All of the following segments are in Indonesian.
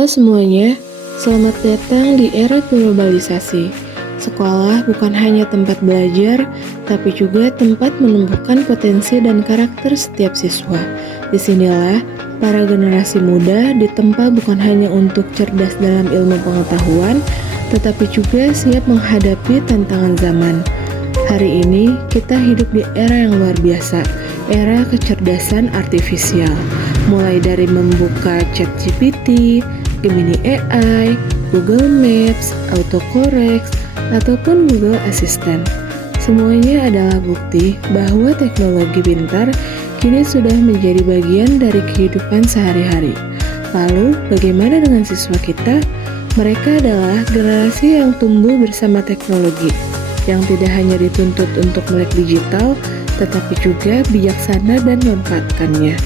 Halo semuanya, selamat datang di era globalisasi. Sekolah bukan hanya tempat belajar, tapi juga tempat menumbuhkan potensi dan karakter setiap siswa. Disinilah para generasi muda ditempa bukan hanya untuk cerdas dalam ilmu pengetahuan, tetapi juga siap menghadapi tantangan zaman. Hari ini kita hidup di era yang luar biasa, era kecerdasan artifisial. Mulai dari membuka ChatGPT, Gemini AI, Google Maps, autocorrect, ataupun Google Assistant. Semuanya adalah bukti bahwa teknologi pintar kini sudah menjadi bagian dari kehidupan sehari-hari. Lalu, bagaimana dengan siswa kita? Mereka adalah generasi yang tumbuh bersama teknologi, yang tidak hanya dituntut untuk melek digital, tetapi juga bijaksana dan memanfaatkannya.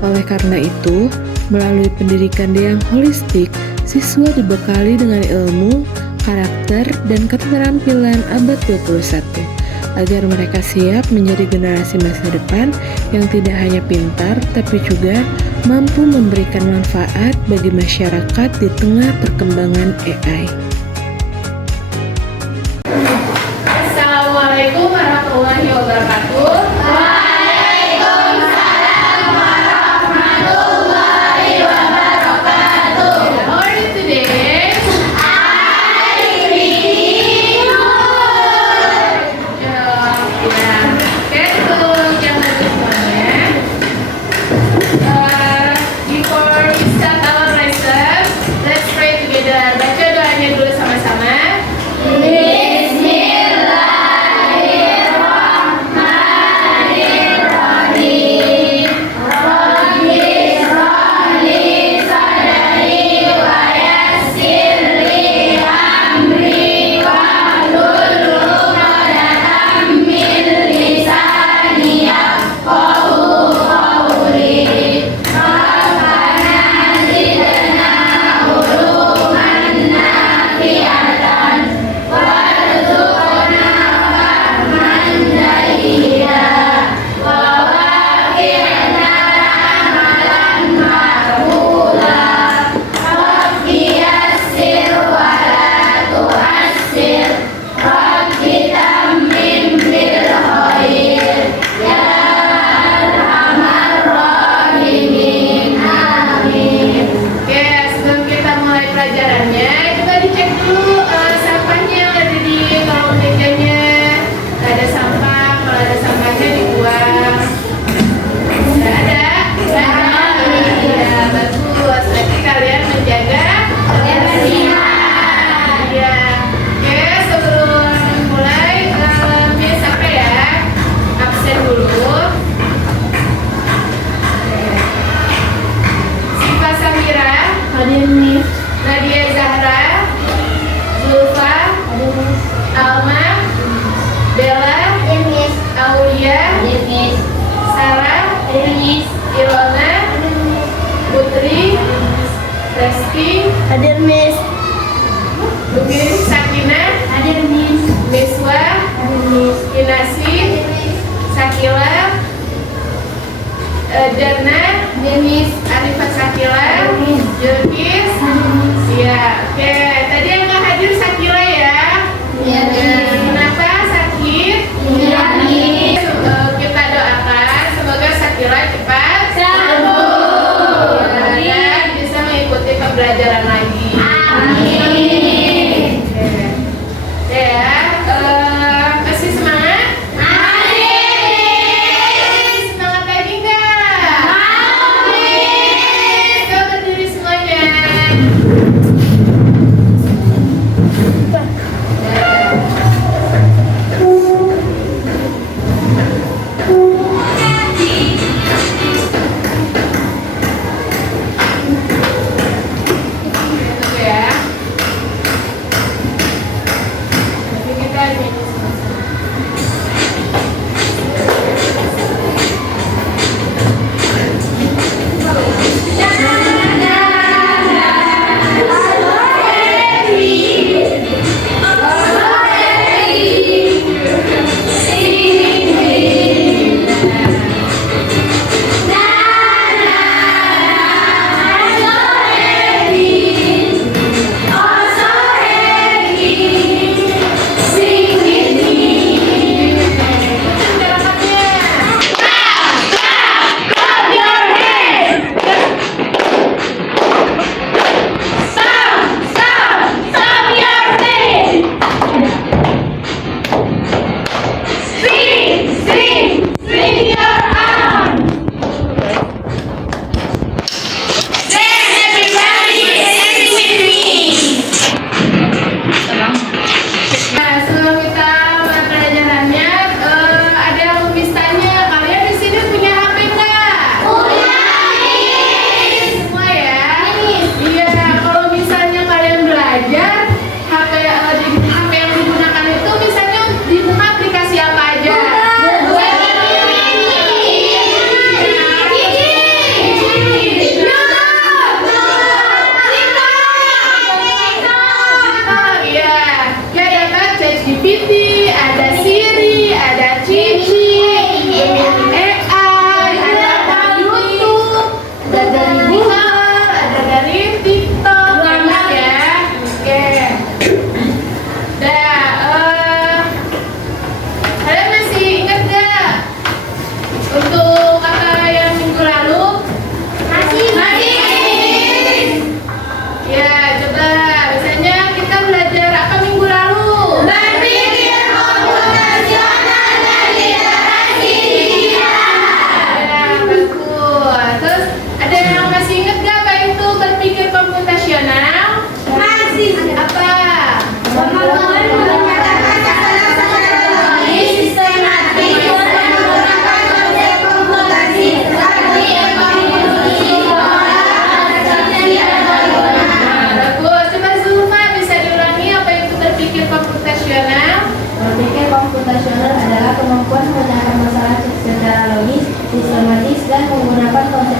Oleh karena itu, melalui pendidikan yang holistik, siswa dibekali dengan ilmu, karakter, dan keterampilan abad 21, agar mereka siap menjadi generasi masa depan yang tidak hanya pintar, tapi juga mampu memberikan manfaat bagi masyarakat di tengah perkembangan AI. Assalamualaikum warahmatullahi wabarakatuh. Nadia Zahra, Zulfa, Alma, Bella, Aulia, Sarah, Ilona, Putri, Reski, Hadir Miss. Sakina, Hadir Miss. Miswa, Hadir Miss. Inasi, Sakila, Dana, Miss. Arifat Sakila, Jurkis. Ya, oke. Tadi yang nggak hadir Sakila ya. Iya, Kenapa sakit? Iya, Miss. Kita doakan semoga Sakila cepat Sembuh. dan bisa mengikuti pembelajaran lagi.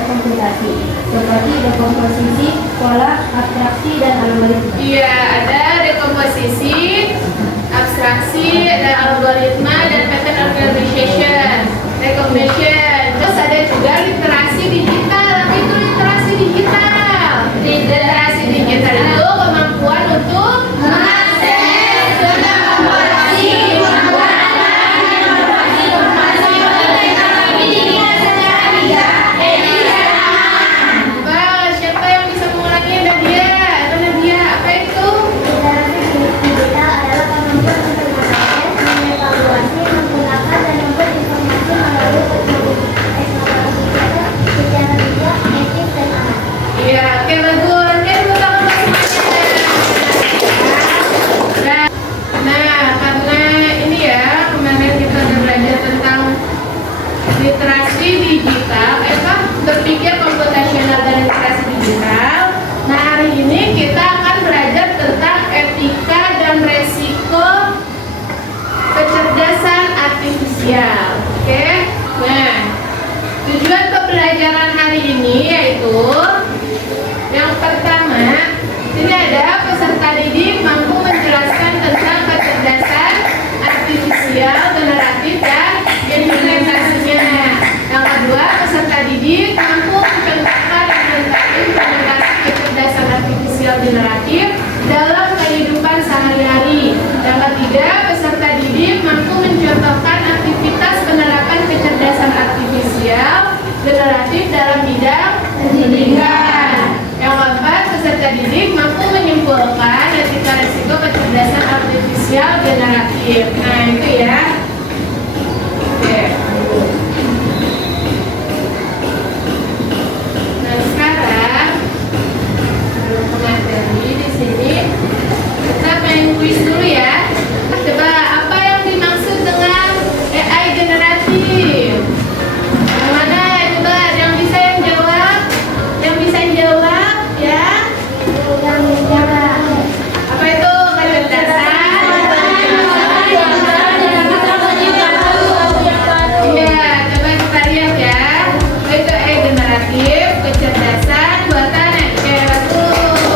komputasi, seperti dekomposisi, pola, abstraksi, dan algoritma. Iya, ada dekomposisi, abstraksi, ada algoritma, dan pattern organization, recognition. Terus ada juga literasi digital. Apa itu literasi digital? Literasi digital itu kemampuan untuk mengakses informasi, menggunakan informasi teknologi digital secara bijak, etis, dan aman. Coba siapa yang bisa mengulangi? Nadia, Nadia, apa itu? Literasi digital adalah kemampuan untuk mengakses, mengevaluasi, menggunakan, dan membuat informasi melalui teknologi digital secara bijak, etis, dan aman. Iya, oke bagus. Oke, tepuk tangan buat semuanya. Nah, karena ini ya kemarin kita udah belajar tentang literasi digital, berpikir komputasional dan literasi digital. Nah, hari ini kita akan belajar tentang etika dan resiko kecerdasan artifisial. Oke, nah tujuan pembelajaran hari ini yaitu yang pertama, ini ada peserta didik mampu menjelaskan tentang kecerdasan artifisial, generatif, dan implementasinya. Yang kedua, peserta didik mampu mencontohkan dan melengkapi implementasi kecerdasan artifisial generatif dalam kehidupan sehari-hari. Yang ketiga, peserta didik mampu mencontohkan aktivitas penerapan kecerdasan artifisial generatif dalam bidang pendidikan. Yang keempat, peserta didik mampu menyimpulkan etika resiko kecerdasan artifisial generatif. Nah, itu ya. Oke. Nah, sekarang sebelum ke materi di sini kita main kuis dulu ya. Coba apa yang dimaksud dengan AI generatif? Yang mana? Coba yang bisa yang jawab? Yang bisa yang jawab ya? Apa itu kecerdasan? Iya, coba kita lihat ya. Itu AI generatif, kecerdasan buatan bagus.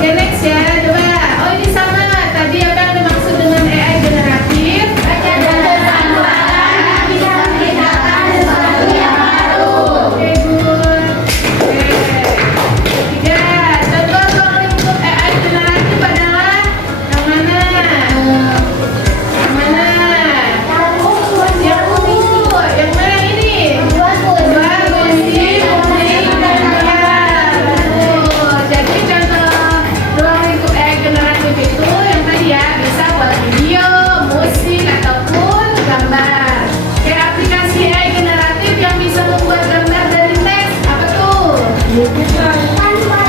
Oke, next ya, coba. Oh, ini sama. Tadi apa yang dimaksud dengan AI generatif? Kecerdasan buatan bisa menciptakan sesuatu yang baru. Oke, good. Oke. Ketiga, contoh ruang lingkup AI generatif adalah yang mana? Yang mana? Yang ungu. Yang mana ini? Dua kunci publik dan liar. Betul. Jadi contoh ruang lingkup AI generatif itu yang tadi ya bisa buat video, musik ataupun gambar. Kayak aplikasi AI generatif yang bisa membuat gambar dari teks apa tuh? Canva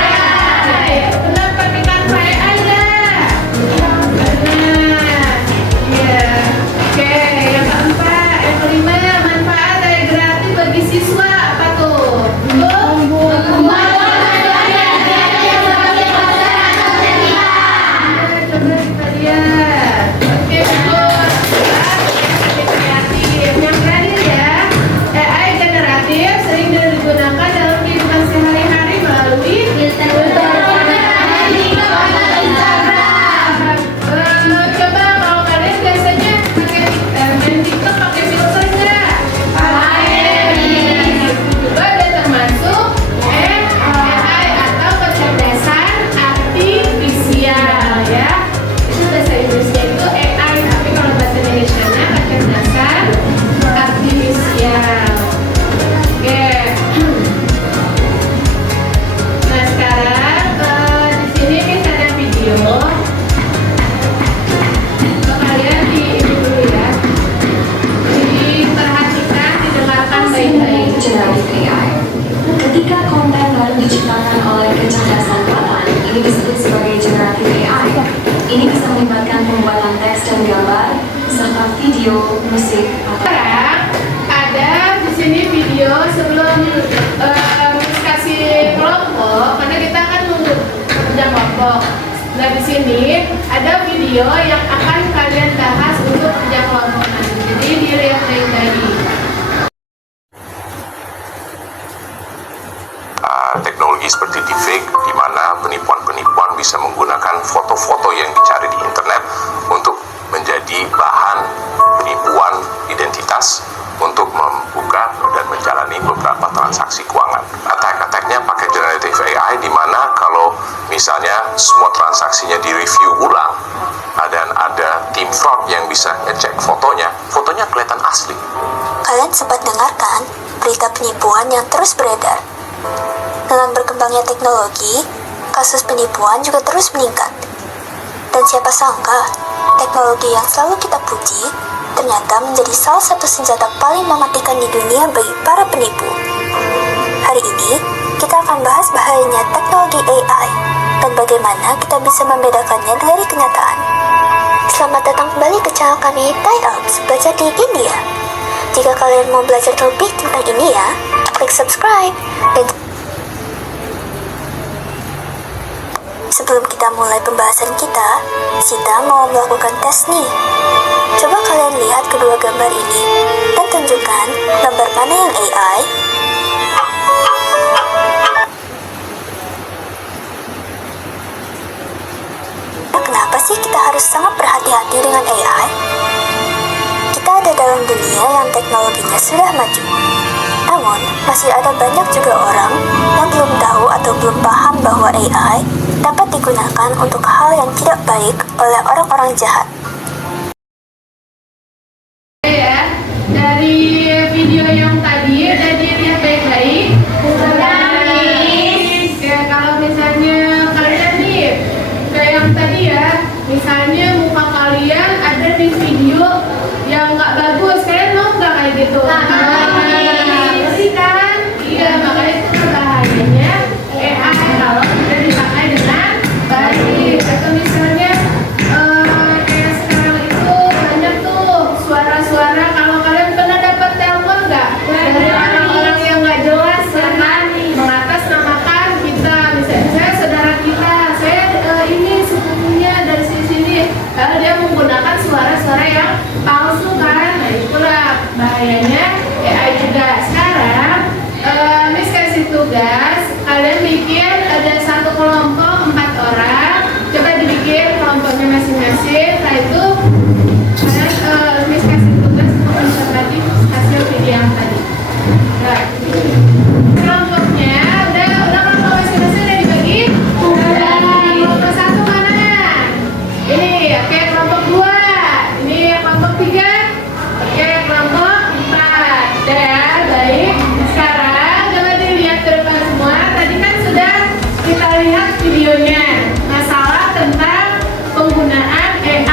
AI. Pernah pakai Canva AI nggak? Pernah. Iya. Oke, yang keempat, yang kelima, manfaat AI generatif bagi siswa apa tuh? Membuat coba kita lihat. Oke, bagus. Kreatif. Yang terakhir ya, AI generatif sering digunakan dalam kehidupan sehari-hari melalui filter coba kalau kalian biasanya pakai main TikTok pakai filter nggak? Pakai. Juga ada termasuk AI atau kecerdasan artifisial ya. Itu bahasa Inggrisnya itu AI, tapi kalau bahasa Indonesianya kecerdasan artifisial. Oke. Nah, sekarang di sini kita ada video. Kalian di ini dulu ya. Diperhatikan, didengarkan baik-baik. Generative AI. Ketika konten baru diciptakan oleh kecerdasan buatan, ini disebut sebagai generative AI. Ini bisa melibatkan pembuatan teks dan gambar, serta video, musik, atau Sekarang ada di sini video sebelum kasih kelompok, karena kita akan nunggu kerja kelompok. Nah, di sini ada video yang akan kalian bahas untuk kerja kelompok nanti. Jadi dilihat baik-baik. Teknologi seperti deepfake di mana penipuan-penipuan bisa menggunakan foto-foto yang dicari di internet untuk menjadi bahan penipuan identitas untuk membuka dan menjalani beberapa transaksi keuangan. Attack-attacknya pakai generative AI di mana kalau misalnya semua transaksinya direview ulang dan ada tim fraud yang bisa ngecek fotonya kelihatan asli. Kalian sempat dengarkan berita penipuan yang terus beredar. Dengan berkembangnya teknologi, kasus penipuan juga terus meningkat. Dan siapa sangka, teknologi yang selalu kita puji ternyata menjadi salah satu senjata paling mematikan di dunia bagi para penipu. Hari ini, kita akan bahas bahayanya teknologi AI dan bagaimana kita bisa membedakannya dari kenyataan. Selamat datang kembali ke channel kami TIELTS Belajar di India. Jika kalian mau belajar lebih tentang India, klik subscribe dan sebelum kita mulai pembahasan kita, Sita mau melakukan tes nih. Coba kalian lihat kedua gambar ini dan tunjukkan gambar mana yang AI. Nah, kenapa sih kita harus sangat berhati-hati dengan AI? Kita ada dalam dunia yang teknologinya sudah maju. Namun, masih ada banyak juga orang yang belum tahu atau belum paham bahwa AI dapat digunakan untuk hal yang tidak baik oleh orang-orang jahat. Ya, dari video yang tadi udah dilihat baik-baik. Ya, kalau misalnya kalian nih kayak yang tadi ya, misalnya muka kalian ada di video yang nggak bagus, kalian mau nggak kayak gitu? Ngerti kan? Iya, makanya itu bahayanya AI kalau sudah dipakai dengan baik. Atau misalnya kayak sekarang itu banyak tuh suara-suara, kalau kalian pernah dapat telepon nggak dari orang-orang yang nggak jelas ya kan, mengatasnamakan kita, misalnya saudara kita, saya ini sepupunya dari sini, lalu dia menggunakan suara-suara yang palsu kan. Nah itulah bahayanya AI juga. Sekarang Miss kasih tugas kalian bikin ada satu kelompok 4 orang, coba dibikin kelompoknya masing-masing. Setelah itu kalian Miss kasih tugas untuk mencatat tadi hasil video yang tadi. Nah, kelompoknya udah kelompok masing-masing udah dibagi. Udah. Kelompok 1 mana? Ini, oke, kelompok 2. Ini kelompok 3. Oke, kelompok 4. Udah ya, baik. Sekarang coba dilihat ke depan semua. Tadi kan sudah kita lihat videonya, masalah tentang penggunaan AI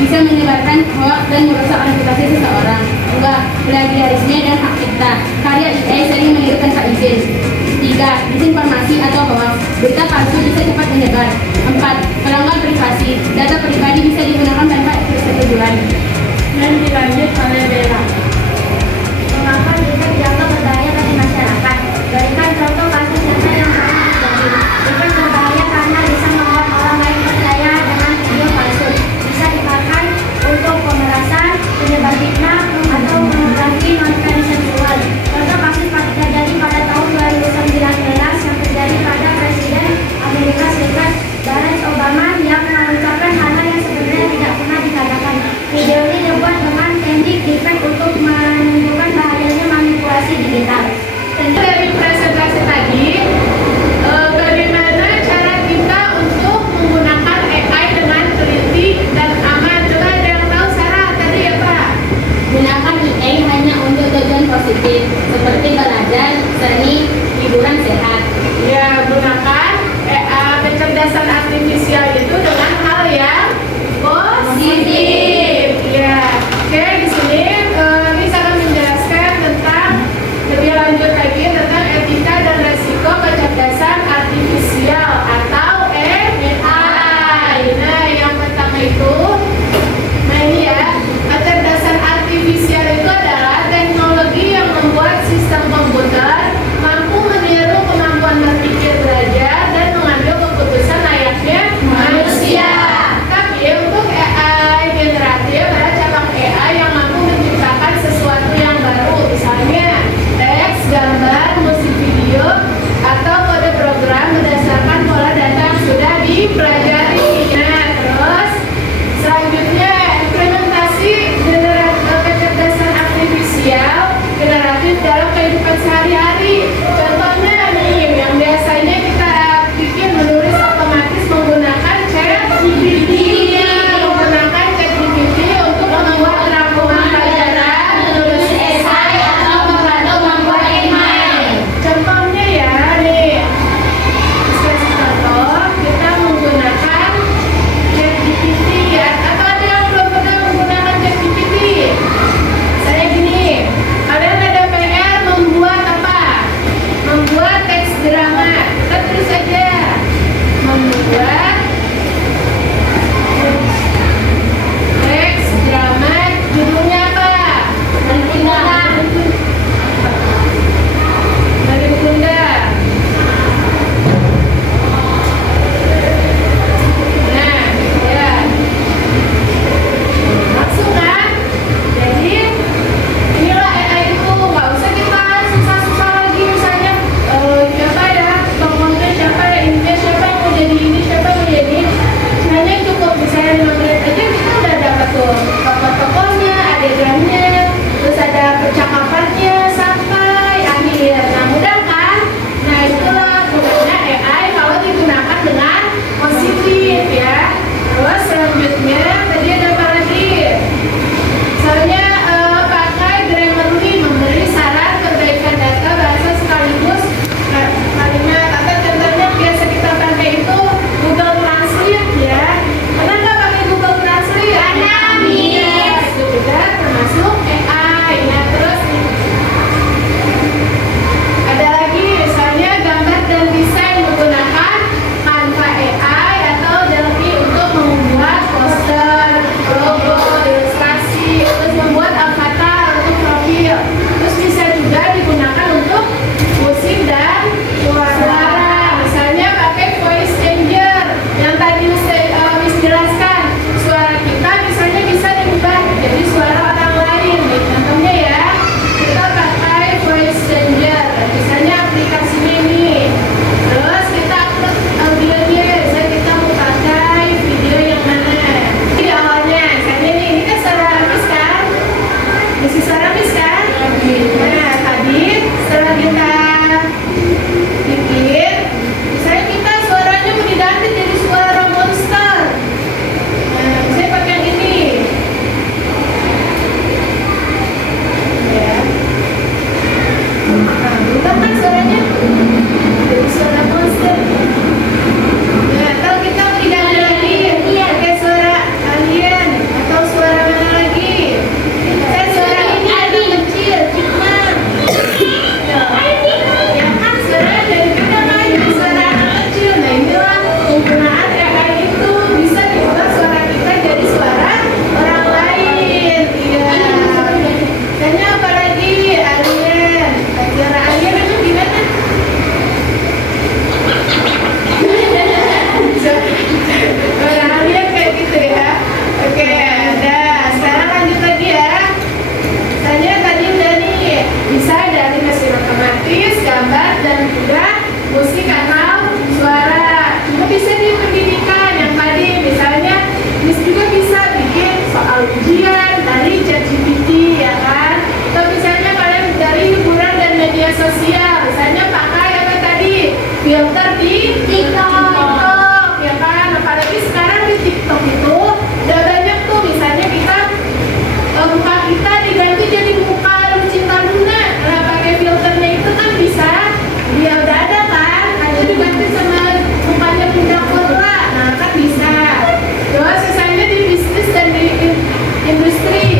bisa menyebarkan hoaks dan merusak reputasi seseorang. 2. Plagiarisme dan hak cipta. Karya AI sering menirukan hak izin. 3. Disinformasi atau hoaks. Berita palsu bisa cepat menyebar. 4. Pelanggar privasi. Data pribadi bisa digunakan tanpa persetujuan. Dan dilanjut oleh Bella. Mengapa defek dianggap berbahaya bagi masyarakat? Berikan contoh kasus nyata yang pernah terjadi. Defek berbahaya karena bisa membuat orang lain percaya dengan video palsu. Bisa dipakai untuk pemerasan, penyebar fitnah, atau pornografi non-kredit seksual. Contoh kasus terjadi pada tahun 2019 yang terjadi pada Presiden Amerika Serikat Barack Obama yang mengucapkan hal yang industri